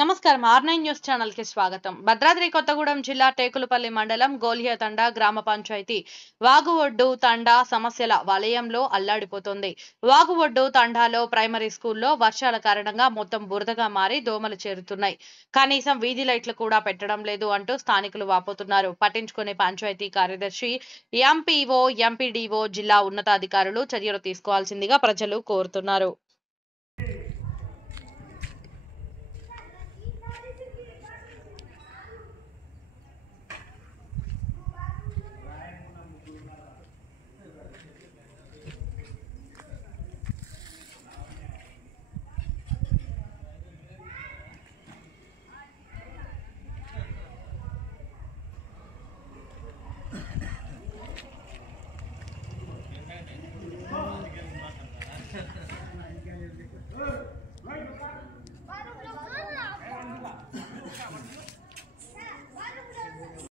నమస్కారం ఆర్9 news channel కి స్వాగతం. భద్రాద్రి కొత్తగూడెం జిల్లా టేకులపల్లి మండలం గోల్హియా తండా గ్రామ పంచాయతీ వాగు ఒడ్డు తండా సమస్యల వలయంలో అల్లాడిపోతోంది. వాగు ఒడ్డు తండాలో ప్రైమరీ స్కూల్లో వర్షాల కారణంగా మొత్తం బురదగా మారి దోమలు చేరుతున్నాయి. కనీసం వీధి లైట్లు కూడా పెట్టడం లేదు అంటూ స్థానికులు వాపోతున్నారు. పట్టించుకునే పంచాయతీ కార్యదర్శి, ఎంపీఓ, ఎంపీడీఓ, జిల్లా ఉన్నతాధికారులు చర్యలు తీసుకోవాల్సిందిగా ప్రజలు కోరుతున్నారు.